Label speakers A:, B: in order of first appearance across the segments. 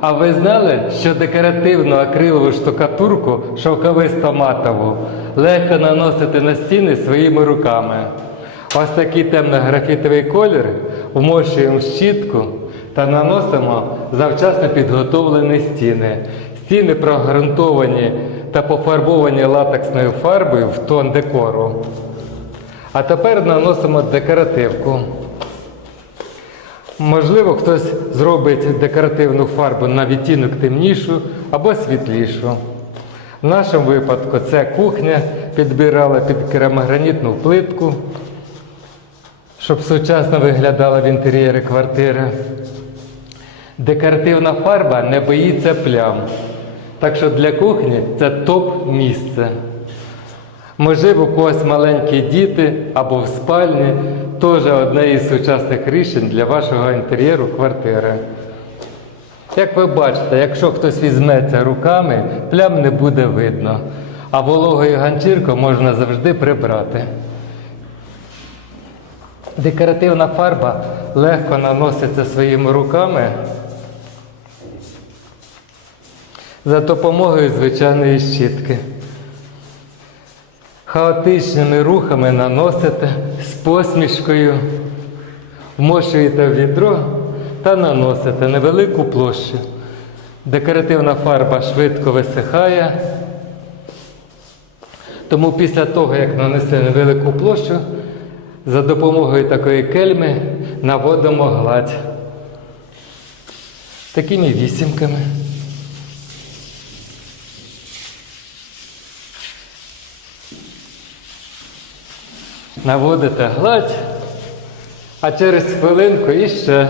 A: А ви знали, що декоративну акрилову штукатурку шовковисто-матову легко наносити на стіни своїми руками? Ось такий темно-графітовий колір вмощуємо в щітку та наносимо завчасно підготовлені стіни. Стіни прогрунтовані та пофарбовані латексною фарбою в тон декору. А тепер наносимо декоративку. Можливо, хтось зробить декоративну фарбу на відтінок темнішу або світлішу. В нашому випадку це кухня підбирала під керамогранітну плитку, щоб сучасно виглядала в інтер'єрі квартири. Декоративна фарба не боїться плям. Так що для кухні це топ місце. Можливо, у когось маленькі діти або в спальні теж одне із сучасних рішень для вашого інтер'єру квартири. Як ви бачите, якщо хтось візьметься руками, плям не буде видно, а вологою ганчіркою можна завжди прибрати. Декоративна фарба легко наноситься своїми руками за допомогою звичайної щітки. Хаотичними рухами наносите з посмішкою, вмощуєте в відро та наносите невелику площу. Декоративна фарба швидко висихає, тому після того, як нанесли невелику площу, за допомогою такої кельми наводимо гладь. Такими вісімками. Наводите гладь, а через хвилинку іще.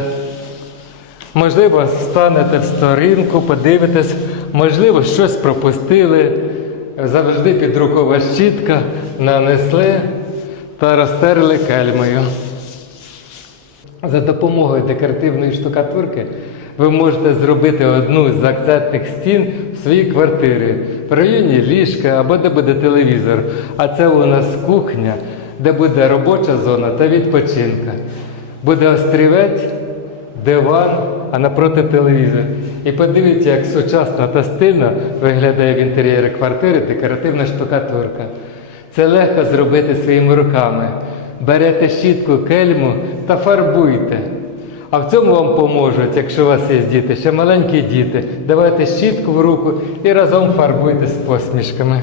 A: Можливо, станете в сторінку, подивитесь, можливо, щось пропустили. Завжди підрукова щітка нанесли та розтерли кельмою. За допомогою декоративної штукатурки ви можете зробити одну з акцентних стін в своїй квартирі, в районі ліжка або де буде телевізор. А це у нас кухня, де буде робоча зона та відпочинка. Буде острівець, диван, а напроти телевізор. І подивіться, як сучасно та стильно виглядає в інтер'єрі квартири декоративна штукатурка. Це легко зробити своїми руками. Берете щітку, кельму та фарбуйте. А в цьому вам поможуть, якщо у вас є діти, ще маленькі діти. Давайте щітку в руку і разом фарбуйте з посмішками.